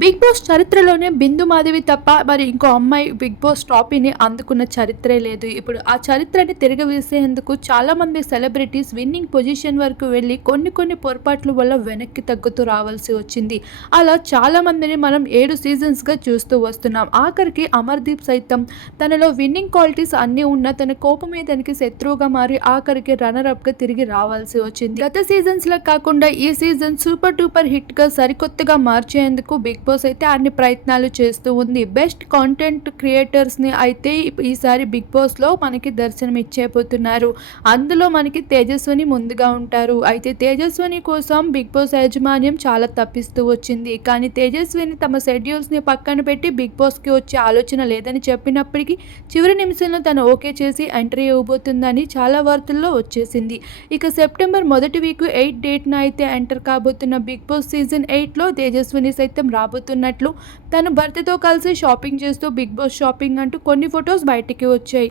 Big boss చరిత్రలోనే బిందు మాధవి తప్ప మరి ఇంకో అమ్మాయి బిగ్ బాస్ ట్రాఫీని అందుకున్న చరిత్రే లేదు. ఇప్పుడు ఆ చరిత్రని తిరగవేసేందుకు చాలా మంది సెలబ్రిటీస్ విన్నింగ్ పొజిషన్ వరకు వెళ్ళి కొన్ని కొన్ని పొరపాట్ల వల్ల వెనక్కి తగ్గుతూ రావాల్సి వచ్చింది. అలా చాలా మందిని మనం ఏడు సీజన్స్గా చూస్తూ వస్తున్నాం. ఆఖరికి అమర్దీప్ సైతం తనలో విన్నింగ్ క్వాలిటీస్ అన్నీ ఉన్న తన కోపమే తనకి శత్రువుగా మారి ఆఖరికి రన్నర్అప్గా తిరిగి రావాల్సి వచ్చింది. గత సీజన్స్లో కాకుండా ఈ సీజన్ సూపర్ డూపర్ హిట్గా సరికొత్తగా మార్చేందుకు బిగ్ బాస్ అయితే అన్ని ప్రయత్నాలు చేస్తూ ఉంది. బెస్ట్ కాంటెంట్ క్రియేటర్స్ని అయితే ఈసారి బిగ్ బాస్లో మనకి దర్శనం ఇచ్చేపోతున్నారు అందులో మనకి తేజస్విని ముందుగా ఉంటారు. అయితే తేజస్విని కోసం బిగ్ బాస్ యాజమాన్యం చాలా తప్పిస్తూ వచ్చింది. కానీ తేజస్విని తమ షెడ్యూల్స్ని పక్కన పెట్టి బిగ్ బాస్కి వచ్చే ఆలోచన లేదని చెప్పినప్పటికీ చివరి నిమిషంలో తను ఓకే చేసి ఎంట్రీ ఇవ్వబోతుందని చాలా వార్తల్లో వచ్చేసింది. ఇక సెప్టెంబర్ మొదటి వీక్ ఎయిట్ డేట్న అయితే ఎంటర్ కాబోతున్న బిగ్ బాస్ సీజన్ ఎయిట్లో తేజస్విని సైతం రాబోతున్నట్లు తన భర్తతో కలిసి షాపింగ్ చేస్తూ బిగ్ బాస్ షాపింగ్ అంటూ కొన్ని ఫొటోస్ బయటికి వచ్చాయి.